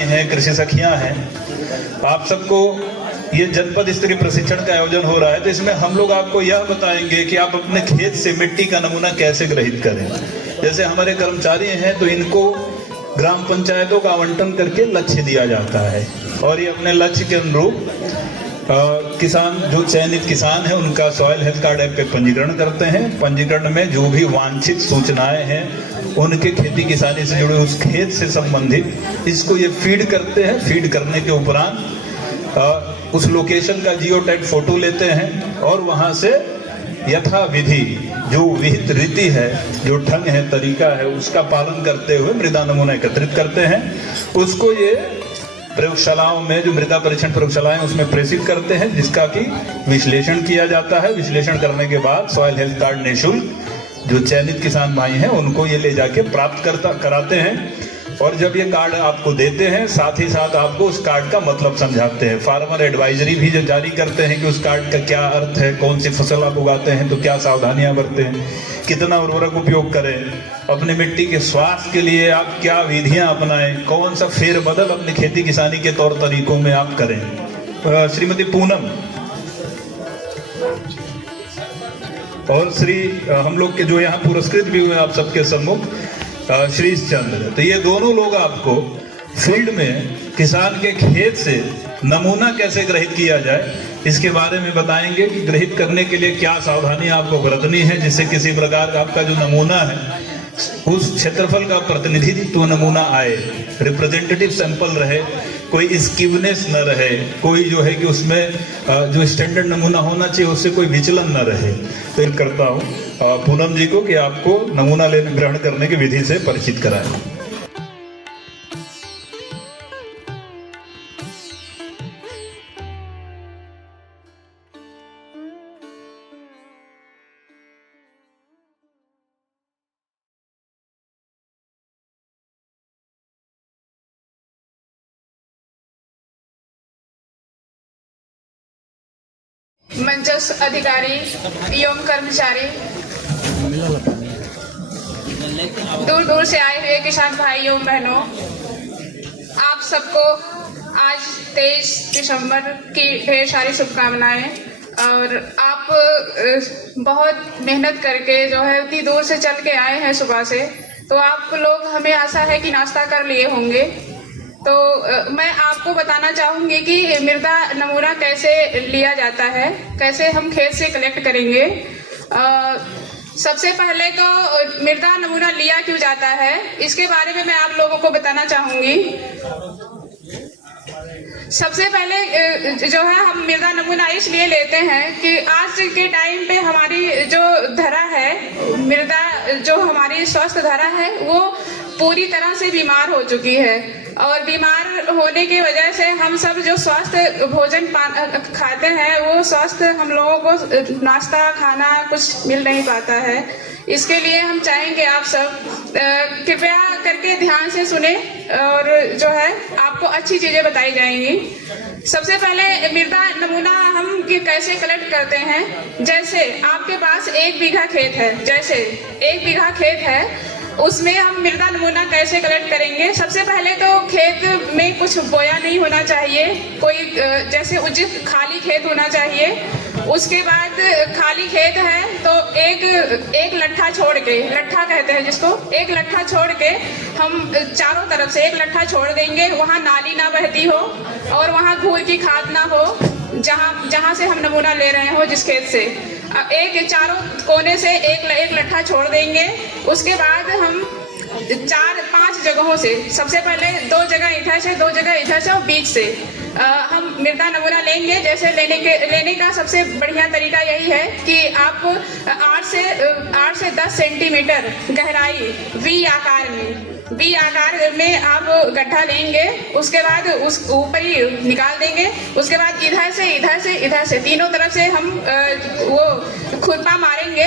हैं, कृषि सखियां हैं, आप सबको ये जनपद स्तरीय प्रशिक्षण का आयोजन हो रहा है। तो इसमें हम लोग आपको यह बताएंगे कि आप अपने खेत से मिट्टी का नमूना कैसे ग्रहित करें। जैसे हमारे कर्मचारी हैं तो इनको ग्राम पंचायतों का आवंटन करके लक्ष्य दिया जाता है और ये अपने लक्ष्य के अनुरूप किसान जो चयनित किसान है उनका सॉइल हेल्थ कार्ड ऐप पे पंजीकरण करते हैं। पंजीकरण में जो भी वांछित सूचनाएं हैं उनके खेती किसानी से जुड़े उस खेत से संबंधित इसको ये फीड करते हैं। फीड करने के उपरांत उस लोकेशन का जियो टैग फोटो लेते हैं और वहां से यथा विधि जो विहित रीति है, जो ढंग है, तरीका है, उसका पालन करते हुए मृदा नमूना एकत्रित करते हैं। उसको ये प्रयोगशालाओं में जो मृदा परीक्षण प्रयोगशालाएं उसमें प्रेषित करते हैं, जिसका कि विश्लेषण किया जाता है। विश्लेषण करने के बाद सॉइल हेल्थ कार्ड निःशुल्क जो चयनित किसान भाई हैं उनको ये ले जाके प्राप्त कराते हैं। और जब ये कार्ड आपको देते हैं साथ ही साथ आपको उस कार्ड का मतलब समझाते हैं। फार्मर एडवाइजरी भी जो जारी करते हैं कि उस कार्ड का क्या अर्थ है, कौन सी फसल आप उगाते हैं तो क्या सावधानियां बरतें, कितना उर्वरक उपयोग करें, अपने मिट्टी के स्वास्थ्य के लिए आप क्या विधियां अपनाएं, कौन सा फेरबदल अपनी खेती किसानी के तौर तरीकों में आप करें। श्रीमती पूनम और श्री हम लोग के जो यहाँ पुरस्कृत भी हुए आप सबके सम्मुख श्री चंद्र, तो ये दोनों लोग आपको फील्ड में किसान के खेत से नमूना कैसे ग्रहित किया जाए इसके बारे में बताएंगे कि ग्रहित करने के लिए क्या सावधानी आपको बरतनी है, जिससे किसी प्रकार का आपका जो नमूना है उस क्षेत्रफल का प्रतिनिधित्व नमूना आए, रिप्रेजेंटेटिव सैंपल रहे, कोई स्कीवनेस न रहे, कोई जो है कि उसमें जो स्टैंडर्ड नमूना होना चाहिए उससे कोई विचलन न रहे। तो ये करता हूँ पूनम जी को कि आपको नमूना लेने ग्रहण करने की विधि से परिचित कराएं। मंचस्थ अधिकारी एवं कर्मचारी, दूर दूर से आए हुए किसान भाइयों एवं बहनों, आप सबको आज 23 दिसंबर की ढेर सारी शुभकामनाएं। और आप बहुत मेहनत करके जो है उतनी दूर से चल के आए हैं सुबह से, तो आप लोग, हमें आशा है कि नाश्ता कर लिए होंगे। तो मैं आपको बताना चाहूंगी कि मृदा नमूना कैसे लिया जाता है, कैसे हम खेत से कलेक्ट करेंगे। सबसे पहले तो मृदा नमूना लिया क्यों जाता है इसके बारे में मैं आप लोगों को बताना चाहूंगी। सबसे पहले जो है हम मृदा नमूना इसलिए लेते हैं कि आज के टाइम पे हमारी जो धरा है, मृदा जो हमारी स्वस्थ धरा है वो पूरी तरह से बीमार हो चुकी है। और बीमार होने की वजह से हम सब जो स्वस्थ भोजन खाते हैं वो स्वस्थ हम लोगों को नाश्ता खाना कुछ मिल नहीं पाता है। इसके लिए हम चाहेंगे आप सब कृपया करके ध्यान से सुने और जो है आपको अच्छी चीजें बताई जाएंगी। सबसे पहले मृदा नमूना हम कैसे कलेक्ट करते हैं। जैसे आपके पास 1 बीघा खेत है, जैसे 1 बीघा खेत है, उसमें हम मृदा नमूना कैसे कलेक्ट करेंगे। सबसे पहले तो खेत में कुछ बोया नहीं होना चाहिए, कोई जैसे उचित खाली खेत होना चाहिए। उसके बाद खाली खेत है तो एक लट्ठा छोड़ के, लट्ठा कहते हैं जिसको, एक लट्ठा छोड़ के हम चारों तरफ से एक लट्ठा छोड़ देंगे, वहाँ नाली ना बहती हो और वहाँ घूर की खाद ना हो, जहाँ से हम नमूना ले रहे हो जिस खेत से। एक चारों कोने से एक लट्ठा छोड़ देंगे। उसके बाद हम 4-5 जगहों से, सबसे पहले 2 जगह इधर से, 2 जगह इधर से और बीच से हम मृदा नमूना लेंगे। जैसे लेने का सबसे बढ़िया तरीका यही है कि आप 8 से 10 सेंटीमीटर गहराई वी आकार में आप गड्ढा लेंगे। उसके बाद उस ऊपर ही निकाल देंगे। उसके बाद इधर से तीनों तरफ से हम वो खुरपा मारेंगे।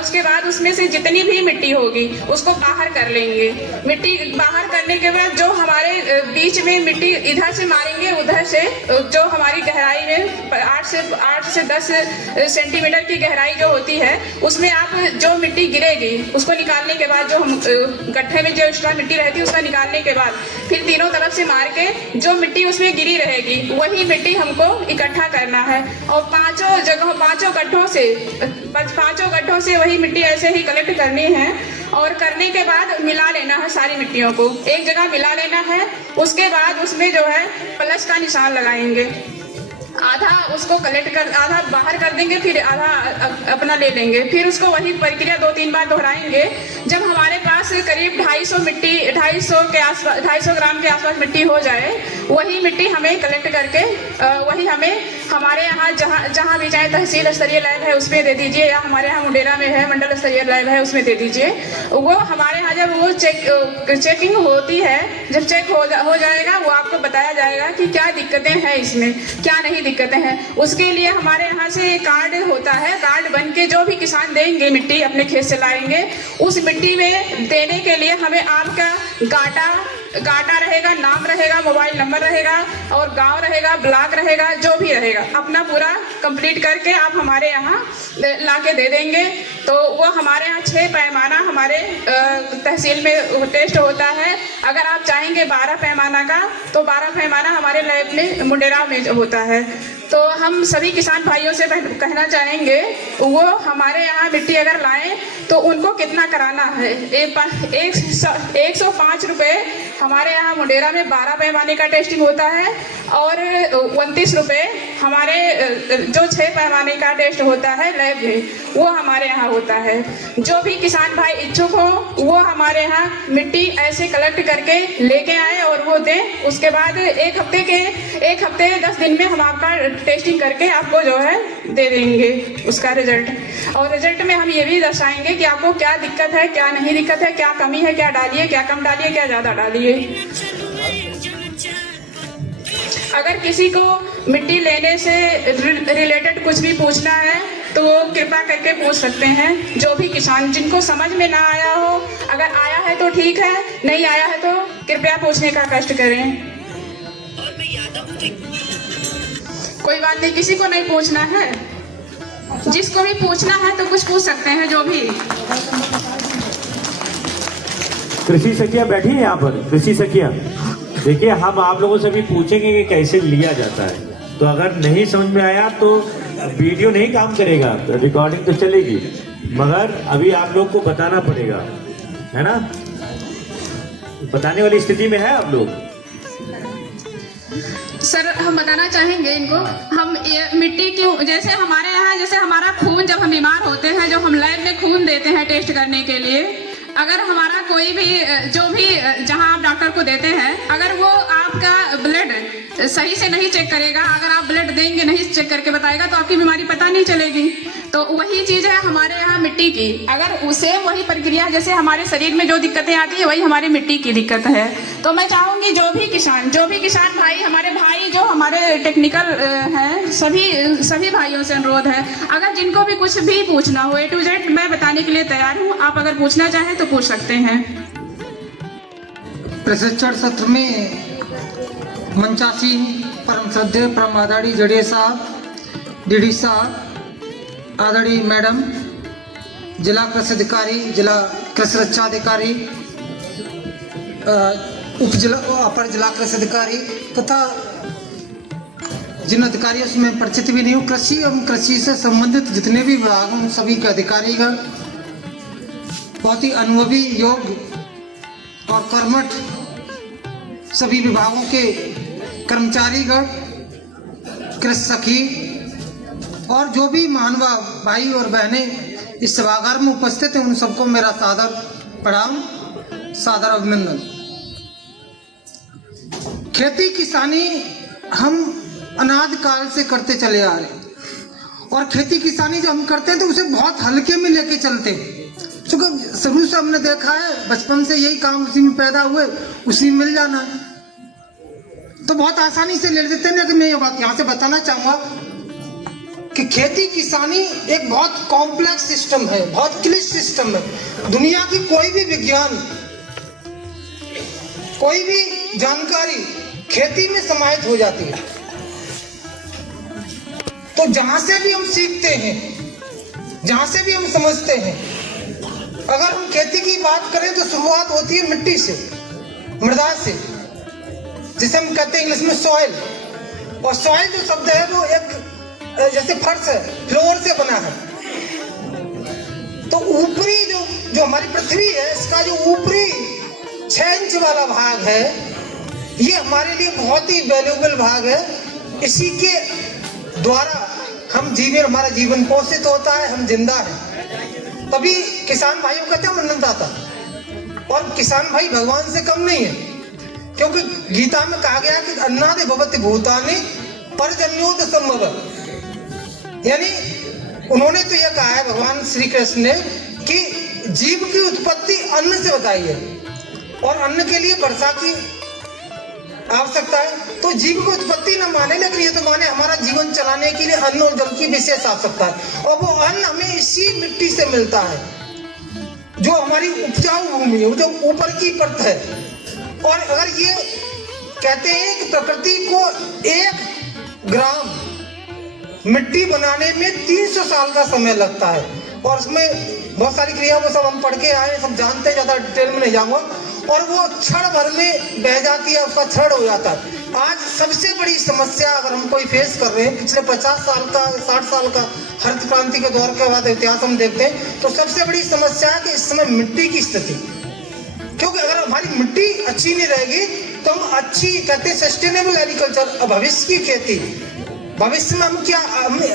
उसके बाद उसमें से जितनी भी मिट्टी होगी उसको बाहर कर लेंगे। मिट्टी बाहर करने के बाद जो हमारे बीच में मिट्टी इधर से मारेंगे, उधर से जो हमारी गहराई में 8 से 10 सेंटीमीटर की गहराई जो होती है उसमें आप जो मिट्टी गिरेगी उसको निकालने के बाद जो हम गड्ढे में जो एक्स्ट्रा मिट्टी रहती है उसका निकालने के बाद फिर तीनों तरफ से मार के जो मिट्टी उसमें गिरी रहेगी वही मिट्टी हमको इकट्ठा करना है और पांचों गड्ढों से वही मिट्टी ऐसे ही कलेक्ट करनी है और करने के बाद मिला लेना है। सारी मिट्टियों को एक जगह मिला लेना है। उसके बाद उसमें जो है प्लस का निशान लगाएंगे। आधा उसको कलेक्ट कर आधा बाहर कर देंगे, फिर आधा अपना ले लेंगे। फिर उसको वही प्रक्रिया 2-3 बार दोहराएंगे। जब हमारे पास करीब 250 ग्राम के आसपास मिट्टी हो जाए वही मिट्टी हमें कलेक्ट करके वही हमें हमारे यहाँ जहाँ भी चाहे तहसील स्तरीय लैब है उसमें दे दीजिए या हमारे यहाँ मुंडेरा में है मंडल स्तरीय लैब है उसमें दे दीजिए। वो हमारे यहाँ जब वो चेकिंग होती है, जब चेक हो जाएगा वो आपको बताया जाएगा कि क्या दिक्कतें हैं इसमें, क्या नहीं दिक्कतें हैं। उसके लिए हमारे यहाँ से कार्ड होता है, कार्ड बन के जो भी किसान देंगे मिट्टी अपने खेत से लाएंगे उस मिट्टी में देने के लिए हमें आपका गाटा रहेगा, नाम रहेगा, मोबाइल नंबर रहेगा और गांव रहेगा, ब्लॉक रहेगा, जो भी रहेगा अपना पूरा कंप्लीट करके आप हमारे यहाँ लाके दे देंगे। तो वो हमारे यहाँ 6 पैमाना हमारे तहसील में टेस्ट होता है। अगर आप चाहेंगे 12 पैमाना का तो 12 पैमाना हमारे लैब में मुंडेरा में होता है। तो हम सभी किसान भाइयों से कहना चाहेंगे वो हमारे यहाँ मिट्टी अगर लाएं तो उनको कितना कराना है। 105 रुपये हमारे यहाँ मुंडेरा में 12 पैमाने का टेस्टिंग होता है और 29 रुपये हमारे जो 6 पैमाने का टेस्ट होता है लैब में वो हमारे यहाँ होता है। जो भी किसान भाई इच्छुक हो वो हमारे यहाँ मिट्टी ऐसे कलेक्ट करके लेके आए और वो दें। उसके बाद एक हफ्ते 10 दिन में हम आपका टेस्टिंग करके आपको जो है दे देंगे उसका रिजल्ट। और रिजल्ट में हम ये भी दर्शाएंगे कि आपको क्या दिक्कत है, क्या नहीं दिक्कत है, क्या कमी है, क्या डालिए, क्या कम डालिए, क्या ज़्यादा डालिए। अगर किसी को मिट्टी लेने से रिलेटेड कुछ भी पूछना है तो वो कृपया करके पूछ सकते हैं। जो भी किसान जिनको समझ में ना आया हो, अगर आया है तो ठीक है, नहीं आया है तो कृपया पूछने का कष्ट करें। कोई बात नहीं, किसी को नहीं पूछना है, जिसको भी पूछना है तो कुछ पूछ सकते हैं। जो भी कृषि सखिया बैठी है यहाँ पर, कृषि सखिया देखिए, हम आप लोगों से भी पूछेंगे कि कैसे लिया जाता है। तो अगर नहीं समझ में आया तो वीडियो नहीं काम करेगा, तो रिकॉर्डिंग तो चलेगी, मगर अभी आप लोग को बताना पड़ेगा, है ना। बताने वाली स्थिति में है आप लोग। सर हम बताना चाहेंगे इनको, हम ये मिट्टी क्यों, जैसे हमारे यहाँ जैसे हमारा खून जब हम बीमार होते हैं, जो हम लैब में खून देते हैं टेस्ट करने के लिए, अगर हमारा कोई भी जो भी जहाँ आप डॉक्टर को देते हैं अगर वो आपका ब्लड सही से नहीं चेक करेगा, अगर आप ब्लड देंगे नहीं चेक करके बताएगा तो आपकी बीमारी पता नहीं चलेगी। तो वही चीज़ है हमारे यहाँ मिट्टी की, अगर उसे वही प्रक्रिया जैसे हमारे शरीर में जो दिक्कतें आती है वही हमारी मिट्टी की दिक्कत है। तो मैं चाहूँगी जो भी किसान भाई, हमारे भाई जो हमारे टेक्निकल हैं, सभी भाइयों से अनुरोध है, अगर जिनको भी कुछ भी पूछना हो A to Z मैं बताने के लिए तैयार हूँ। आप अगर पूछना चाहें तो पूछ सकते हैं। प्रशिक्षण सत्र में मंचासी परम श्रद्धेय परम आदरणीय जड़िया साहब, डीडी साहब, आदरणीय मैडम, जिला कृषि अधिकारी, जिला कृषि रक्षा अधिकारी, अपर जिला कृषि अधिकारी तथा जिन अधिकारियों से मैं परिचित भी नहीं हूँ, कृषि एवं कृषि से संबंधित जितने भी विभाग हैं सभी के अधिकारीगण, बहुत ही अनुभवी, योग्य और कर्मठ सभी विभागों के कर्मचारीगण, कृषि सखी और जो भी महानुभाव भाई और बहनें इस सभागार में उपस्थित हैं, उन सबको मेरा सादर प्रणाम, सादर अभिनंदन। खेती किसानी हम अनाद काल से करते चले आ रहे हैं और खेती किसानी जब हम करते हैं तो उसे बहुत हल्के में लेके चलते हैं, क्योंकि शुरू से हमने देखा है, बचपन से यही काम उसी में पैदा हुए, उसी में मिल जाना है, तो बहुत आसानी से ले लेते हैं। लेकिन मैं ये बात यहाँ से बताना चाहूँगा कि खेती किसानी एक बहुत कॉम्प्लेक्स सिस्टम है, बहुत क्लिष्ट सिस्टम है। दुनिया की कोई भी विज्ञान, कोई भी जानकारी खेती में समाहित हो जाती है। तो जहां से भी हम सीखते हैं, जहां से भी हम समझते हैं, अगर हम खेती की बात करें तो शुरुआत होती है मिट्टी से, मृदा से, जिसे हम कहते हैं इंग्लिश में सॉइल। और सॉइल जो शब्द है वो एक जैसे फर्श है, फ्लोर से बना है। तो ऊपरी जो हमारी पृथ्वी है, इसका जो ऊपरी 6 इंच वाला भाग है, ये हमारे लिए बहुत ही वैल्यूएबल भाग है। इसी के द्वारा हमारा जीवन पोषित होता है, हम जिंदा हैं। तभी किसान भाइयों का क्या अन्नदाता, और किसान भाई भगवान से कम नहीं है, क्योंकि गीता में कहा गया कि अन्नादि भवति भूतानि पर्जन्योत संभव। यानी उन्होंने तो यह कहा है, भगवान श्री कृष्ण ने, कि जीव की उत्पत्ति अन्न से बताई है, और अन्न के लिए वर्षा की आवश्यकता है। तो जीव की उत्पत्ति न माने, लेकिन ये तो माने हमारा जीवन चलाने के लिए अन्न और जल की विशेष आवश्यकता है। और वो अन्न हमें इसी मिट्टी से मिलता है, जो हमारी उपजाऊ भूमि है, जो ऊपर की परत है। और अगर ये कहते हैं कि प्रकृति को 1 ग्राम मिट्टी बनाने में 300 साल का समय लगता है, और उसमें बहुत सारी क्रिया, वो सब हम पढ़ के आए, सब जानते हैं, ज्यादा डिटेल में नहीं जाऊंगा। और वो क्षण भर में बह जाती है, उसका क्षण हो जाता है। आज सबसे बड़ी समस्या अगर हम कोई फेस कर रहे हैं, पिछले 50 साल का, 60 साल का हरित क्रांति के दौर के बाद इतिहास हम देखते हैं, तो सबसे बड़ी समस्या है कि इस समय मिट्टी की स्थिति। क्योंकि अगर हमारी मिट्टी अच्छी नहीं रहेगी तो हम अच्छी, कहते हैं सस्टेनेबल एग्रीकल्चर, भविष्य की खेती, भविष्य में हम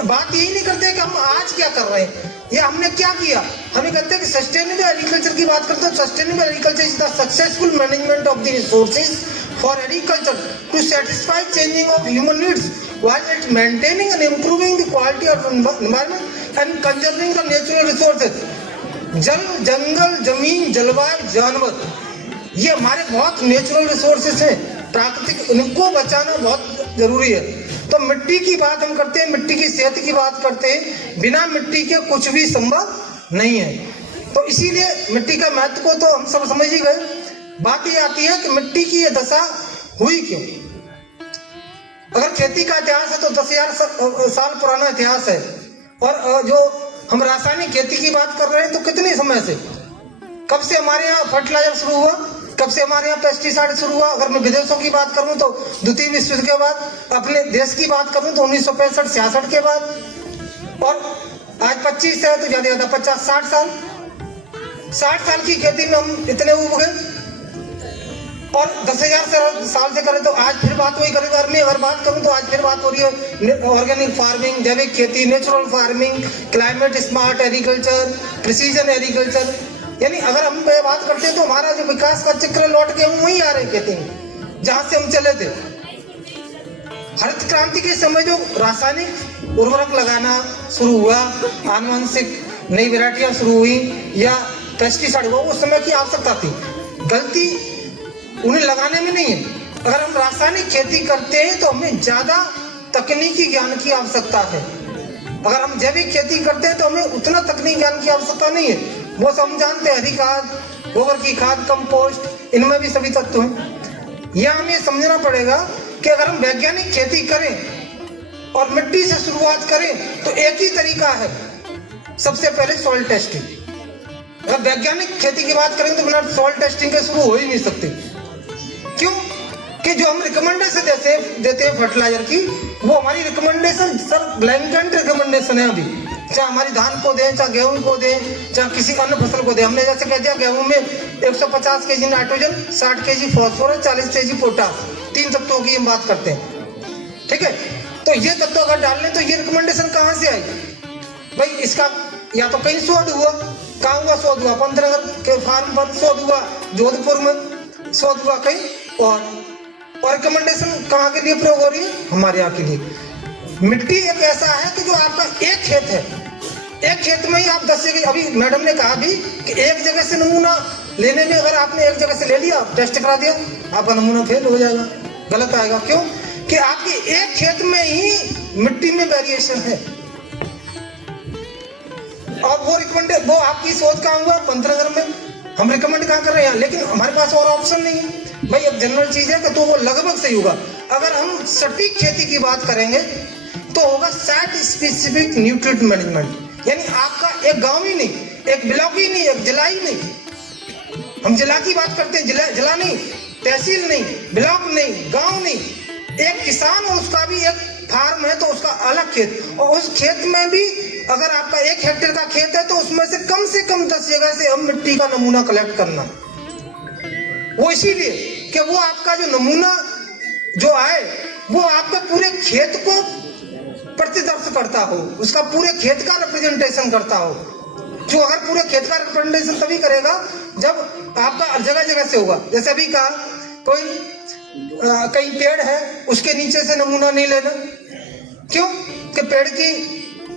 बात यही नहीं करते कि हम आज क्या कर रहे हैं या हमने क्या किया। हमें कहते हैं कि सस्टेनेबल एग्रीकल्चर की बात करते हैं। Sustainable agriculture is the successful management of the resources for agriculture to satisfy changing of human needs while it maintaining and improving the quality of environment and conserving the natural resources। जल, जंगल, जमीन, जलवायु, जानवर, ये हमारे बहुत natural resources हैं, प्राकृतिक, इनको बचाना बहुत जरूरी है। तो मिट्टी की बात हम करते हैं, मिट्टी की सेहत की बात करते हैं, बिना मिट्टी के कुछ भी संभव नहीं है। तो इसीलिए मिट्टी का महत्व को तो हम सब समझ ही गए। बात ये आती है कि मिट्टी की ये दशा हुई क्यों। अगर खेती का इतिहास है तो 10,000 साल पुराना इतिहास है, और जो हम रासायनिक खेती की बात कर रहे हैं तो कितने समय से, कब से हमारे यहाँ फर्टिलाइजर शुरू हुआ, कब से हमारे यहाँ पेस्टिसाइड शुरू हुआ। अगर मैं विदेशों की बात करूं तो द्वितीय विश्व युद्ध के बाद, अपने देश की बात करूं तो 1965-66 के बाद, और आज 25 है तो ज्यादा 50-60 साल, 60 साल की खेती में हम इतने उब गए। और 10,000 साल से करें तो आज फिर बात वही करें। अगर मैं बात करूं तो आज फिर बात हो रही है ऑर्गेनिक फार्मिंग, जैविक खेती, natural farming, climate smart agriculture, precision agriculture. यानी अगर हम बात करते हैं तो हमारा जो विकास का चक्र लौट के हम वहीं आ रहे खेती में, जहां से हम चले थे। हरित क्रांति के समय जो रासायनिक उर्वरक लगाना शुरू हुआ, आनुवंशिक नई वैरायटियां शुरू हुई या पेस्टिसाइड हुआ, उस समय की आवश्यकता थी। गलती उन्हें लगाने में नहीं है। अगर हम रासायनिक खेती करते हैं तो हमें ज्यादा तकनीकी ज्ञान की आवश्यकता है। अगर हम जैविक खेती करते हैं तो हमें उतना तकनीकी ज्ञान की आवश्यकता नहीं है। वो सब हम जानते हैं, हरी खाद, गोबर की खाद, कंपोस्ट, इनमें भी सभी तत्व हैं। यह हमें समझना पड़ेगा कि अगर हम वैज्ञानिक खेती करें और मिट्टी से शुरुआत करें तो एक ही तरीका है, सबसे पहले सॉइल टेस्टिंग। अगर वैज्ञानिक खेती की बात करें तो बिना सॉइल टेस्टिंग के शुरू हो ही नहीं सकती। क्यों कि जो हम रिकमेंडेशन देते हैं फर्टिलाइजर की, वो हमारी रिकमेंडेशन सर ब्लैंकेट रिकमेंडेशन है। अभी चाहे हमारी धान को दें, चाहे गेहूं को दें, चाहे किसी अन्य फसल को दें। हमने जैसे कह दिया गेहूं में 150 kg nitrogen, 60 kg phosphorus, 40 kg potash, 3 तत्वों की हम बात करते हैं। ठीक है, तो ये तत्व अगर डाल लें तो ये रिकमेंडेशन कहाँ से आई भाई? इसका या तो कहीं शोध हुआ, कहाँ हुआ शोध हुआ? पंतनगर के फार्म पर शोध हुआ, जोधपुर में शोध हुआ कहीं, और रिकमेंडेशन कहाँ के लिए प्रयोग हो रही है? हमारे यहाँ के लिए। मिट्टी एक ऐसा है कि जो आपका एक खेत है, एक खेत में ही आप 10 जगह, अभी मैडम ने कहा भी कि एक जगह से नमूना लेने में, अगर आपने एक जगह से ले लिया, टेस्ट करा दिया, आपका नमूना फेल हो जाएगा, गलत आएगा। क्यों कि आपके एक खेत में ही मिट्टी में वेरिएशन है। और वो आपकी शोध कहाँ हुआ? पंतनगर में। हम रिकमेंड कहाँ कर रहे हैं? लेकिन हमारे पास और ऑप्शन नहीं है भाई। अब जनरल चीज है कि तो वो लगभग सही होगा। अगर हम सटीक खेती की बात करेंगे तो होगा साइट स्पेसिफिक न्यूट्रिएंट मैनेजमेंट। यानी आपका एक गांव ही नहीं, एक ब्लॉक ही नहीं, एक जिला ही नहीं। हम जिला की बात करते हैं, जिला नहीं, तहसील नहीं, ब्लॉक नहीं, गांव नहीं, एक किसान और उसका भी एक फार्म है तो उसका अलग खेत, और उस खेत में भी अगर आपका 1 हेक्टेयर का खेत है तो उसमें से कम 10 जगह से हम मिट्टी का नमूना कलेक्ट करना। वो इसीलिए कि वो आपका जो नमूना जो आए वो आपके पूरे खेत को प्रतिदर्श करता हो, उसका पूरे खेत का रिप्रेजेंटेशन करता हो। जो अगर पूरे खेत का रिप्रेजेंटेशन तभी करेगा जब आपका जगह जगह से होगा। जैसे अभी कहा कोई कहीं पेड़ है उसके नीचे से नमूना नहीं लेना, क्यों कि पेड़ की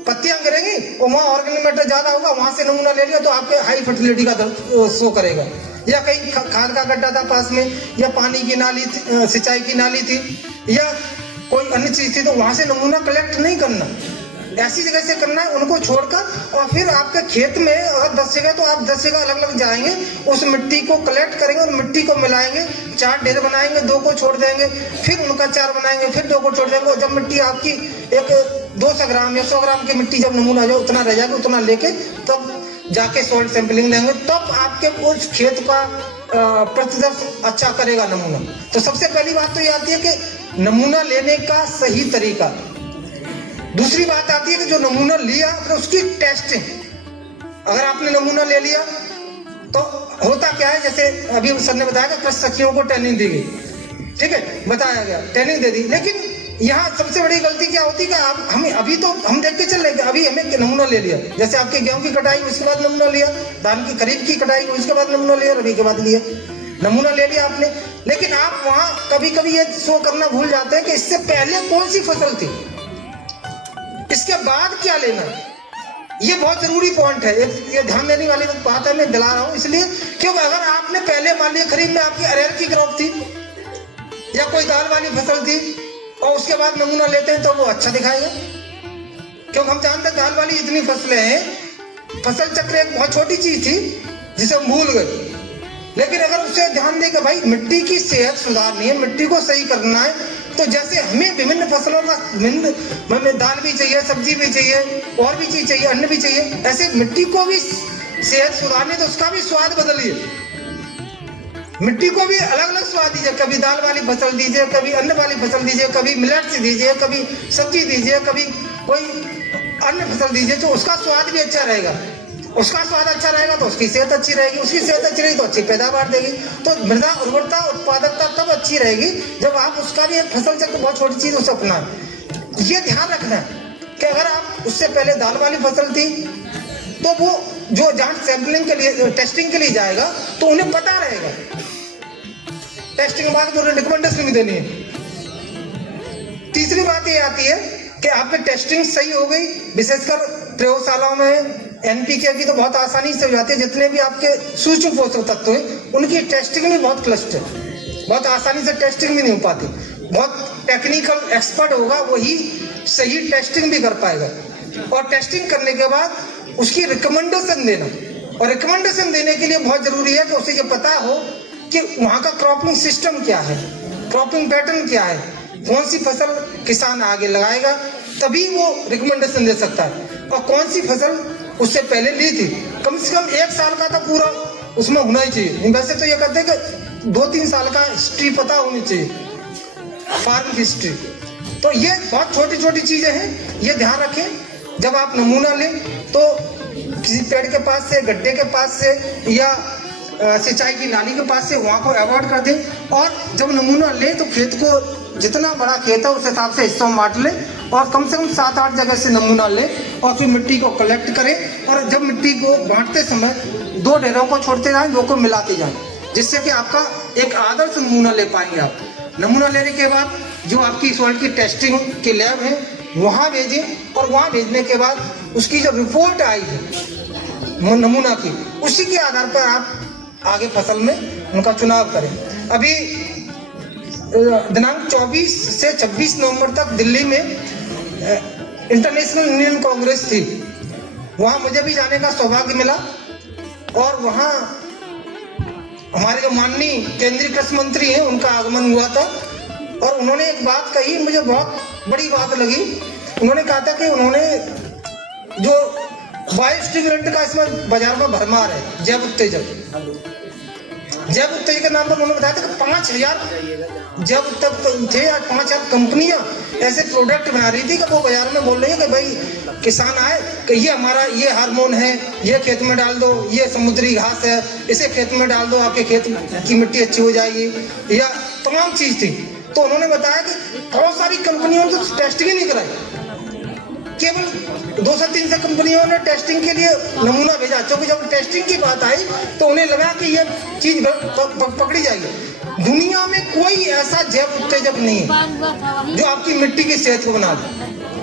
पत्तियां गिरेंगी और वहां ऑर्गेनिक मैटर ज्यादा होगा, वहां से नमूना ले लिया तो आपके हाई फर्टिलिटी का शो करेगा। या कहीं खाद का गड्ढा था पास में, या पानी की नाली थी, सिंचाई की नाली थी, या कोई अन्य चीज थी, तो वहां से नमूना कलेक्ट नहीं करना, ऐसी जगह से करना है उनको छोड़कर। और फिर आपके खेत में अगर 10 जगह तो आप 10 जगह अलग अलग जाएंगे, उस मिट्टी को कलेक्ट करेंगे और मिट्टी को मिलाएंगे, 4 ढेर बनाएंगे, 2 को छोड़ देंगे, फिर उनका 4 बनाएंगे, फिर 2 को छोड़ देंगे। और जब मिट्टी आपकी एक 200 ग्राम या 100 ग्राम की मिट्टी जब नमूना आ जाए उतना रह जाएगा, उतना लेके तब जाके सॉइल सैंपलिंग लेंगे, तब आपके उस खेत का प्रतिदर्श अच्छा करेगा नमूना। तो सबसे पहली बात तो ये आती है कि नमूना लेने का सही तरीका। दूसरी बात आती है कि जो नमूना लिया तो उसकी टेस्टिंग। अगर आपने नमूना ले लिया तो होता क्या है, जैसे अभी सर ने बताया कि कृषि सखियों को ट्रेनिंग दी गई, ठीक है, बताया गया, ट्रेनिंग दे दी, लेकिन यहाँ सबसे बड़ी गलती क्या होती है कि आप हमें अभी तो हम देख के चल रहे, अभी हमें नमूना ले लिया, जैसे आपके गेहूं की कटाई उसके बाद नमूना लिया, धान की खरीफ की कटाई उसके बाद नमूना लिया, रबी के बाद लिया, नमूना ले लिया आपने। लेकिन आप वहां कभी कभी ये शो करना भूल जाते हैं कि इससे पहले कौन सी फसल थी, इसके बाद क्या लेना। ये बहुत जरूरी पॉइंट है, ये ध्यान देने वाली बात है, मैं दिला रहा हूं इसलिए क्योंकि अगर आपने पहले मान लिया खरीफ में आपकी अरहर की क्रॉप थी या कोई दाल वाली फसल थी और उसके बाद नमूना लेते हैं तो वो अच्छा दिखाएगा, क्योंकि हम जानते हैं दाल वाली इतनी फसलें हैं, फसल चक्र एक बहुत छोटी चीज थी जिसे हम भूल गए। लेकिन अगर उसे ध्यान दें कि भाई मिट्टी की सेहत सुधारनी है, मिट्टी को सही करना है, तो जैसे हमें विभिन्न फसलों का हमें दाल भी चाहिए, सब्जी भी चाहिए, और भी चीज चाहिए, अन्न भी चाहिए, ऐसे मिट्टी को भी सेहत सुधारनी है तो उसका भी स्वाद बदलिए, मिट्टी को भी अलग अलग स्वाद दीजिए, कभी दाल वाली फसल दीजिए, कभी अन्न वाली फसल दीजिए, कभी मिलेट्स दीजिए, कभी सब्जी दीजिए, कभी कोई अन्य फसल दीजिए, तो उसका स्वाद भी अच्छा रहेगा। उसका स्वाद अच्छा रहेगा तो उसकी सेहत अच्छी रहेगी, उसकी सेहत अच्छी रहेगी तो अच्छी पैदावार देगी। तो मृदा उर्वरता उत्पादकता तब अच्छी रहेगी जब आप उसका भी एक फसल चक्र बहुत छोटी चीज उसे अपनाएं। ये ध्यान रखना है कि अगर आप उससे पहले दाल वाली फसल थी तो वो जो जहां सैंपलिंग के लिए टेस्टिंग के लिए जाएगा तो उन्हें पता रहेगा, टेस्टिंग के बाद तो रिकमेंडेशन भी देनी है। तीसरी बात ये आती है कि आपकी टेस्टिंग सही हो गई, विशेषकर प्रयोगशालाओं में एनपीके की तो बहुत आसानी से हो जाती है, जितने भी आपके सूक्ष्म पोषक तत्व हैं उनकी टेस्टिंग भी बहुत क्लिष्ट है, बहुत आसानी से टेस्टिंग भी नहीं हो पाती। बहुत टेक्निकल एक्सपर्ट होगा वही सही टेस्टिंग भी कर पाएगा, और टेस्टिंग करने के बाद उसकी रिकमेंडेशन देना, और रिकमेंडेशन देने के लिए बहुत जरूरी है कि उसे ये पता हो कि वहाँ का क्रॉपिंग सिस्टम क्या है, क्रॉपिंग पैटर्न क्या है, कौन सी फसल किसान आगे लगाएगा, तभी वो रिकमेंडेशन दे सकता है। और कौन सी फसल उससे पहले ली थी, कम से कम 1 साल का तो पूरा उसमें होना ही चाहिए। वैसे तो ये कहते हैं कि 2-3 साल का हिस्ट्री पता होनी चाहिए, फार्म हिस्ट्री। तो ये बहुत छोटी छोटी चीजें हैं, ये ध्यान रखें। जब आप नमूना लें तो किसी पेड़ के पास से, गड्ढे के पास से या सिंचाई की नाली के पास से वहाँ को अवॉइड कर दें। और जब नमूना लें तो खेत को, जितना बड़ा खेत है उस हिसाब से हिस्सों में बांट लें और कम से कम 7-8 जगह से नमूना लें और फिर मिट्टी को कलेक्ट करें। और जब मिट्टी को बांटते समय 2 ढेरों को छोड़ते जाएं, 2 को मिलाते जाएं, जिससे कि आपका एक आदर्श नमूना ले पाएंगे आप। नमूना लेने के बाद जो आपकी सॉइल की टेस्टिंग की लैब है वहाँ भेजें, और वहाँ भेजने के बाद उसकी जो रिपोर्ट आई है नमूना की, उसी के आधार पर आप आगे फसल में उनका चुनाव करें। अभी दिनांक 24 से 26 नवंबर तक दिल्ली में इंटरनेशनल इंडियन कांग्रेस थी, वहाँ मुझे भी जाने का सौभाग्य मिला। और वहाँ हमारे जो माननीय केंद्रीय कृषि मंत्री हैं उनका आगमन हुआ था, और उन्होंने एक बात कही, मुझे बहुत बड़ी बात लगी। उन्होंने कहा था कि उन्होंने जो बायो स्टिमुलेंट का इसमें बाजार में भरमार है। जैव उत्तेजक के नाम पर उन्होंने बताया था कि 5000 जैव उत्तेजक थे या 5000 कंपनियां ऐसे प्रोडक्ट बना रही थी कि वो बाजार में बोल रही है कि भाई किसान आए कि ये हमारा ये हार्मोन है, ये खेत में डाल दो, ये समुद्री घास है, इसे खेत में डाल दो, आपके खेत की मिट्टी अच्छी हो जाएगी, या तमाम चीज थी। तो उन्होंने बताया कि बहुत सारी कंपनियों ने तो टेस्टिंग ही नहीं कराई, केवल 200-300 कंपनियों ने टेस्टिंग के लिए नमूना भेजा, क्योंकि जब टेस्टिंग की बात आई तो उन्हें लगा कि ये चीज पकड़ी जाएगी। दुनिया में कोई ऐसा जैव उत्तेजक नहीं है जो आपकी मिट्टी की सेहत को बना दे,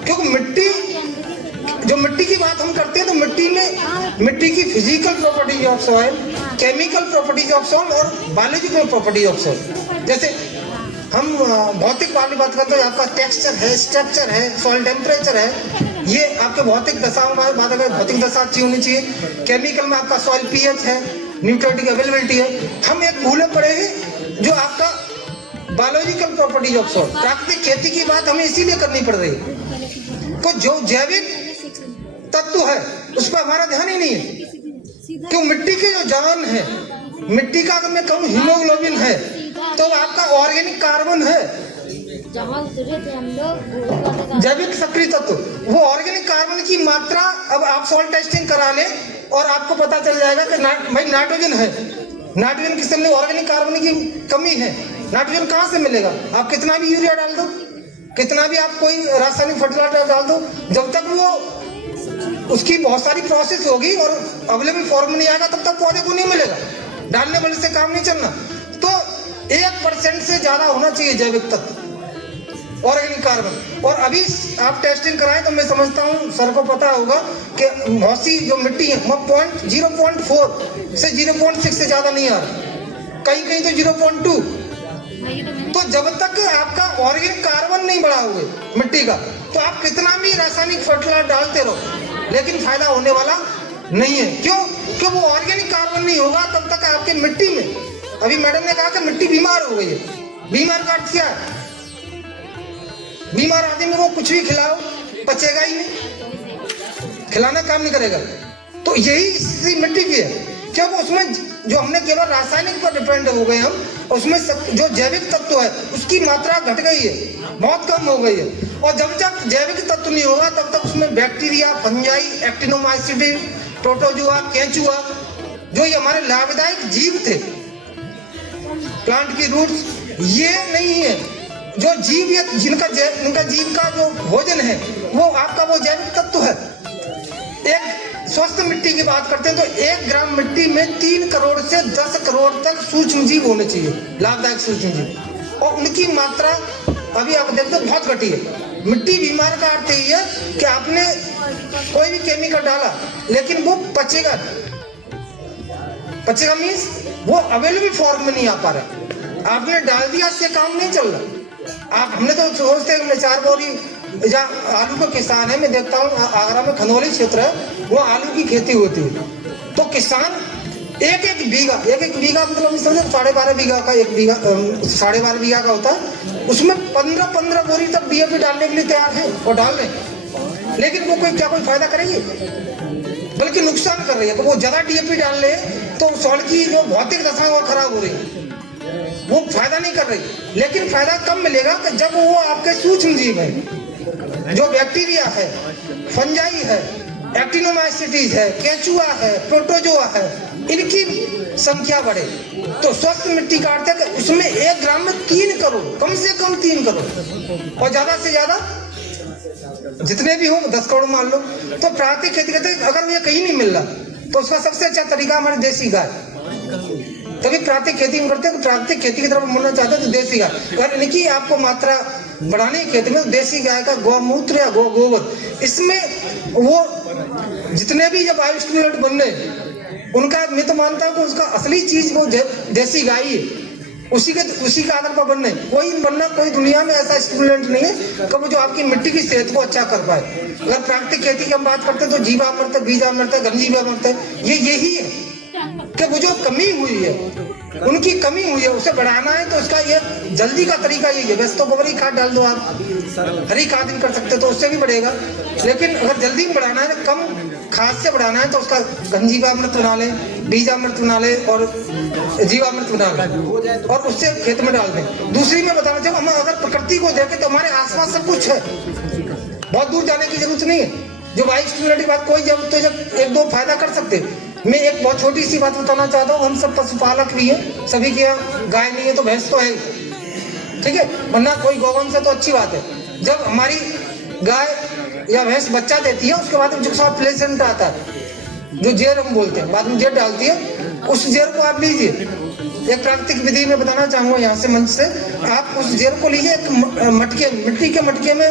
क्योंकि मिट्टी की बात हम करते हैं तो मिट्टी की physical properties of soil, chemical properties of soil और बायोलॉजिकल प्रॉपर्टी ऑफ सॉइल। जैसे हम भौतिक वाली बात करते हैं, आपका टेक्सचर है, स्ट्रक्चर है, सॉइल टेम्परेचर है, ये आपके भौतिक दशाओं में बात अगर भौतिक दशा अच्छी होनी चाहिए। केमिकल में आपका सॉइल पीएच है, न्यूट्रिएंट की अवेलेबिलिटी है। हम एक भूले पड़े हैं जो आपका बायोलॉजिकल प्रॉपर्टीज ऑफ सॉइल। प्राकृतिक खेती की बात हमें इसीलिए करनी पड़ रही है, तो जो जैविक तत्व है उस पर हमारा ध्यान ही नहीं है। क्यों? मिट्टी की जो जान है, मिट्टी का अगर मैं कहूँ हीमोग्लोबिन है, तो आपका ऑर्गेनिक कार्बन है, जैविक सक्रिय तत्व, वो ऑर्गेनिक कार्बन की मात्रा अब आप सॉइल टेस्टिंग करा लें और आपको पता चल जाएगा कि भाई नाइट्रोजन है, नाइट्रोजन किस समय ऑर्गेनिक कार्बन की कमी है। नाइट्रोजन कहाँ से मिलेगा? आप कितना भी यूरिया डाल दो, कितना भी आप कोई रासायनिक फर्टिलाइजर डाल दो, जब तक वो उसकी बहुत सारी प्रोसेस होगी और अवेलेबल फॉर्म में नहीं आएगा तब तक पौधे को नहीं मिलेगा। डालने वाले से काम नहीं चलना। तो 1% से ज्यादा होना चाहिए जैविक तत्व ऑर्गेनिक कार्बन। और अभी आप टेस्टिंग कराएं तो मैं समझता हूं सर को पता होगा कि मौसी जो मिट्टी है 0.4 से 0.6 से ज्यादा नहीं आ रहा, कहीं कहीं तो 0.2। तो जब तक आपका ऑर्गेनिक कार्बन नहीं बढ़ाओगे मिट्टी का, तो आप कितना भी रासायनिक फर्टिलाइजर डालते रहो, लेकिन फायदा होने वाला नहीं है। क्यों? क्योंकि वो ऑर्गेनिक कार्बन नहीं होगा तब तक आपके मिट्टी में, अभी मैडम ने कहा कि मिट्टी बीमार हो गई है। बीमार का अर्थ क्या है? बीमार आदमी को कुछ भी खिलाओ पचेगा ही नहीं, खिलाना काम नहीं करेगा। तो यही स्थिति मिट्टी की है, क्योंकि उसमें जो हमने केवल रासायनिक पर डिपेंड हो गए हम, उसमें जो जैविक तत्व है उसकी मात्रा घट गई है, बहुत कम हो गई है। और जब तक जैविक तत्व नहीं होगा तब तक उसमें बैक्टीरिया, फंजाई, एक्टिनोमाइसीटी, प्रोटोजुआ, केंचुआ, जो ये हमारे लाभदायक जीव थे, प्लांट की रूट्स, ये नहीं है। जो जीव जिनका जीव का जो भोजन है वो आपका वो जैविक तत्व है। एक स्वस्थ मिट्टी की बात करते हैं तो 1 ग्राम मिट्टी में 3 करोड़ से 10 करोड़ तक सूक्ष्म जीव होने चाहिए, लाभदायक सूक्ष्म जीव, और उनकी मात्रा अभी आप देखते हो बहुत घटी है। मिट्टी बीमार का अर्थ यही है कि आपने कोई भी केमिकल डाला लेकिन वो पचेगा मीन्स वो अवेलेबल फॉर्म में नहीं आ पा रहा। आपने डाल दिया, इससे काम नहीं चल रहा। हमने तो सोचते हैं 4 बोरी जहाँ आलू का किसान है, मैं देखता हूँ आगरा में खनौली क्षेत्र है, वो आलू की खेती होती है। तो किसान एक बीघा मतलब समझे 12.5 बीघा का 1 बीघा 12.5 बीघा का होता है, उसमें 15 बोरी तक डीएपी डालने के लिए तैयार है और डाल रहे, लेकिन वो कोई फायदा करेगी? बल्कि नुकसान कर रही है। तो वो ज्यादा डीएपी डाल ले तो सॉइल की जो भौतिक दशा और खराब हो रही है, वो फायदा नहीं कर रही। लेकिन फायदा कब मिलेगा कि जब वो आपके सूक्ष्म जीव है, जो बैक्टीरिया है, फंजाई है, एक्टिनोमाइसीटीज है, केंचुआ है, प्रोटोजुआ है, इनकी संख्या बढ़े। तो स्वस्थ मिट्टी का अर्थ है कि उसमें 1 ग्राम में 3 करोड़, कम से कम 3 करोड़, और ज्यादा से ज्यादा जितने भी हो 10 करोड़ मान लो। तो प्राकृतिक खेती करते अगर ये कहीं नहीं मिल रहा तो उसका सबसे अच्छा तरीका हमारी देसी गाय। तभी प्राकृतिक खेती में करते हैं, तो प्राकृतिक खेती की तरफ मुड़ना चाहते हैं तो देसी गाय। अगर इनकी आपको मात्रा बढ़ाने की खेती में, तो देसी गाय का गौमूत्र या गोबर, इसमें वो जितने भी जब बायो स्टिमुलेंट बन रहे उनका, मैं तो मानता हूँ कि उसका असली चीज वो देसी गाय है, उसी के आधार पर बनना है। कोई दुनिया में ऐसा स्टिमुलेंट नहीं है कि वो जो आपकी मिट्टी की सेहत को अच्छा कर पाए। अगर प्राकृतिक खेती की हम बात करते हैं तो जीवामृत, बीजामृत, घनजीवामृत, ये यही है कि वो जो कमी हुई है, उनकी कमी हुई है, उसे बढ़ाना है। तो उसका ये जल्दी का तरीका यही है। वैसे तो गोबरी खाद डाल दो आप, हरी खाद भी कर सकते तो उससे भी बढ़ेगा, लेकिन अगर जल्दी में बढ़ाना है, खाद से बढ़ाना है तो उसका घनजीवामृत बना ले, बीजामृत बना ले और जीवामृत बना ले और उससे खेत में डाल दें। दूसरी मैं बताना चाहूँ, हम अगर प्रकृति को देखें तो हमारे आसपास सब कुछ है, बहुत दूर जाने की जरूरत नहीं है। जो बाइक स्टूडेंट की बात, कोई जब तो जब एक दो फायदा कर सकते। मैं एक बहुत छोटी सी बात बताना चाहता हूँ, हम सब पशुपालक भी हैं, सभी के यहाँ गाय नहीं है तो भैंस तो है, ठीक है, वरना कोई गौवंश है तो अच्छी बात है। जब हमारी गाय या भैंस बच्चा देती है उसके बाद जो साथ प्लेसेंट आता है, जो जेर हम बोलते हैं, बाद में जेर डालती है, उस जेर को आप लीजिए। एक प्राकृतिक विधि में बताना चाहूंगा यहाँ से मंच से, आप उस जेर को लीजिए, एक मटके, मिट्टी के मटके में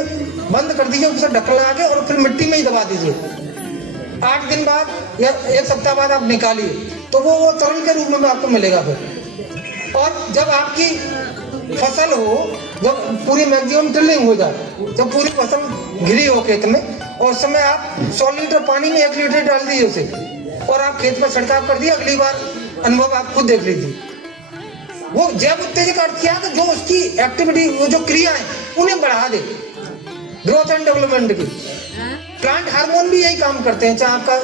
बंद कर दीजिए, उसे ढक्कन लगा के और फिर मिट्टी में ही दबा दीजिए। 8 दिन बाद या 1 सप्ताह बाद आप निकालिए तो वो तरल के रूप में आपको मिलेगा फिर। और जब आपकी फसल हो, जब पूरी मैक्सिमम टिलिंग हो जाए, जब पूरी फसल घिरी हो खेत में, और उस समय आप 100 लीटर पानी में 1 लीटर डाल दीजिए उसे और आप खेत पर छिड़काव कर दिए। अगली बार अनुभव आप खुद देख लीजिए। वो जैव उत्तेजक अर्थ क्या है, जो उसकी एक्टिविटी, वो जो क्रिया है उन्हें बढ़ा दे, ग्रोथ एंड डेवलपमेंट की। प्लांट हार्मोन भी यही काम करते हैं, चाहे आपका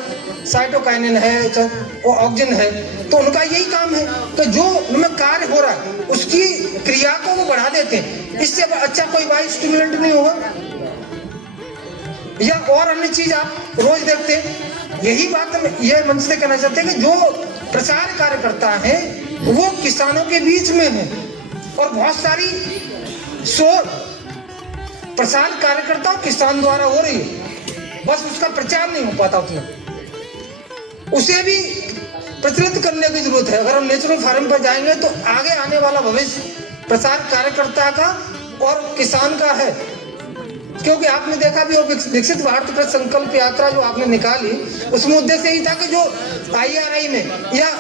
साइटोकाइनिन है, चाहे ऑक्सिन है, तो उनका यही काम है। तो जो उनमें कार्य हो रहा है उसकी क्रिया को वो बढ़ा देते हैं। इससे अच्छा कोई बायो स्टिमुलेंट नहीं होगा या और अन्य चीज आप रोज देखते हैं। यही बात हम ये मंच से कहना चाहते हैं कि जो प्रचार कार्यकर्ता है वो किसानों के बीच में है और बहुत सारी शोध प्रसार कार्यकर्ता किसान द्वारा हो रही है, बस उसका प्रचार नहीं हो पाता उतना। उसे भी प्रचलित करने की जरूरत है। अगर हम नेचुरल फार्म पर जाएंगे तो आगे आने वाला भविष्य प्रसार कार्यकर्ता का और किसान का है। क्योंकि आपने देखा भी, वो विकसित भारत का संकल्प यात्रा जो आपने निकाली, उसमें उद्देश्य यही था कि जो IRI में या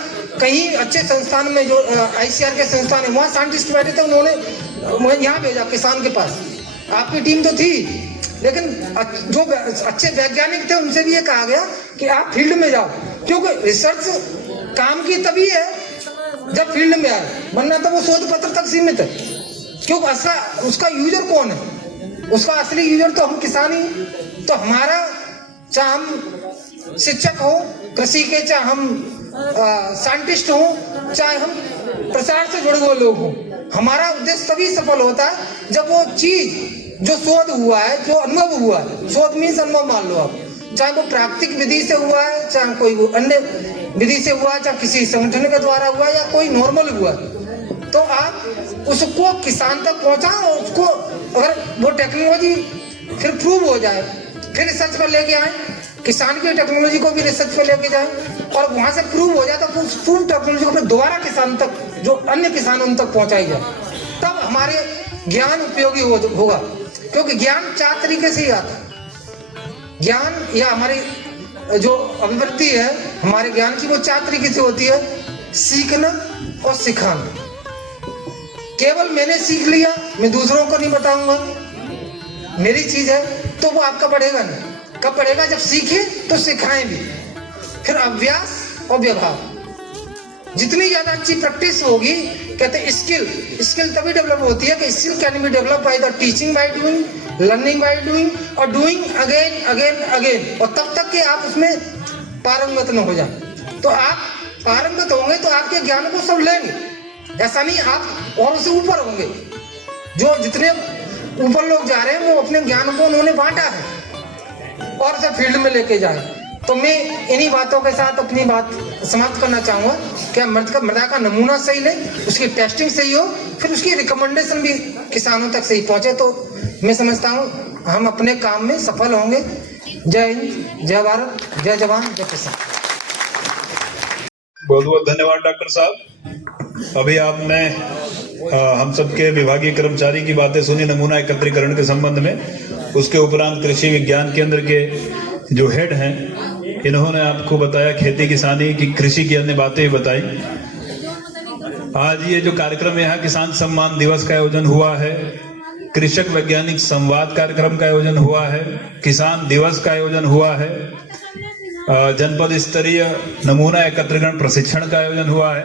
कहीं अच्छे संस्थान में, जो ICAR के संस्थान है, वहाँ साइंटिस्ट बैठे थे, उन्होंने यहाँ भेजा किसान के पास। आपकी टीम तो थी, लेकिन जो अच्छे वैज्ञानिक थे उनसे भी ये कहा गया कि आप फील्ड में जाओ, क्योंकि रिसर्च काम की तभी है जब फील्ड में आए, वरना तो वो शोध पत्र तक सीमित है। क्योंकि उसका यूजर कौन है? उसका असली यूजर तो हम किसान ही। तो हमारा, चाहे हम शिक्षक हो कृषि के, चाहे हम साइंटिस्ट हो, चाहे हम प्रसार से जुड़े हुए लोग हों, हमारा उद्देश्य तभी सफल होता है जब वो चीज जो शोध हुआ है, जो अनुभव हुआ है, शोध मीन्स अनुभव मान लो आप, चाहे वो प्राकृतिक विधि से हुआ है, चाहे कोई अन्य विधि से हुआ है, चाहे किसी संगठन के द्वारा हुआ है या कोई नॉर्मल हुआ है, तो आप उसको किसान तक पहुंचाओ। और उसको अगर वो टेक्नोलॉजी फिर प्रूव हो जाए, फिर रिसर्च पर लेके आए, किसान की टेक्नोलॉजी को भी रिसर्च पर लेके जाए और वहां से प्रूव हो जाए, तो उस प्रूव टेक्नोलॉजी को फिर दोबारा किसान तक, जो अन्य किसान उन तक पहुंचाई जाए, तब हमारे ज्ञान उपयोगी होगा। क्योंकि ज्ञान 4 तरीके से ही आता है। ज्ञान या हमारी जो अभिवृद्धि है हमारे ज्ञान की, वो 4 तरीके से होती है: सीखना और सिखाना। केवल मैंने सीख लिया, मैं दूसरों को नहीं बताऊंगा, मेरी चीज है, तो वो आपका बढ़ेगा नहीं। कब बढ़ेगा? जब सीखे तो सिखाएं भी। फिर अभ्यास और व्यवहार, जितनी ज्यादा अच्छी प्रैक्टिस होगी, कहते हैं स्किल तभी डेवलप होती है कि skill can be develop by the teaching, by doing, learning by doing और डूइंग अगेन अगेन अगेन, और तब तक कि आप उसमें पारंगत न हो जाए। तो आप पारंगत होंगे तो आपके ज्ञान को सब लेंगे, ऐसा नहीं आप और उससे ऊपर होंगे। जो जितने ऊपर लोग जा रहे हैं वो अपने ज्ञान को उन्होंने बांटा है और उसे फील्ड में लेके जाए। तो मैं इन्हीं बातों के साथ अपनी बात समाप्त करना चाहूंगा कि मृदा का नमूना सही ले, उसकी टेस्टिंग सही हो, फिर उसकी रिकमेंडेशन भी किसानों तक सही पहुंचे, तो मैं समझता हूँ हम अपने काम में सफल होंगे। जय हिंद, जय भारत, जय जवान, जय किसान। बहुत बहुत धन्यवाद डॉक्टर साहब। अभी आपने हम सबके विभागीय कर्मचारी की बातें सुनी नमूना एकत्रीकरण के संबंध में। उसके उपरांत कृषि विज्ञान केंद्र के जो हेड हैं, इन्होंने आपको बताया खेती किसानी की, कृषि की अन्य बातें बताई। आज ये जो कार्यक्रम यहाँ किसान सम्मान दिवस का आयोजन हुआ है, कृषक वैज्ञानिक संवाद कार्यक्रम का आयोजन हुआ है, किसान दिवस का आयोजन हुआ है, जनपद स्तरीय नमूना एकत्रीकरण प्रशिक्षण का आयोजन हुआ है।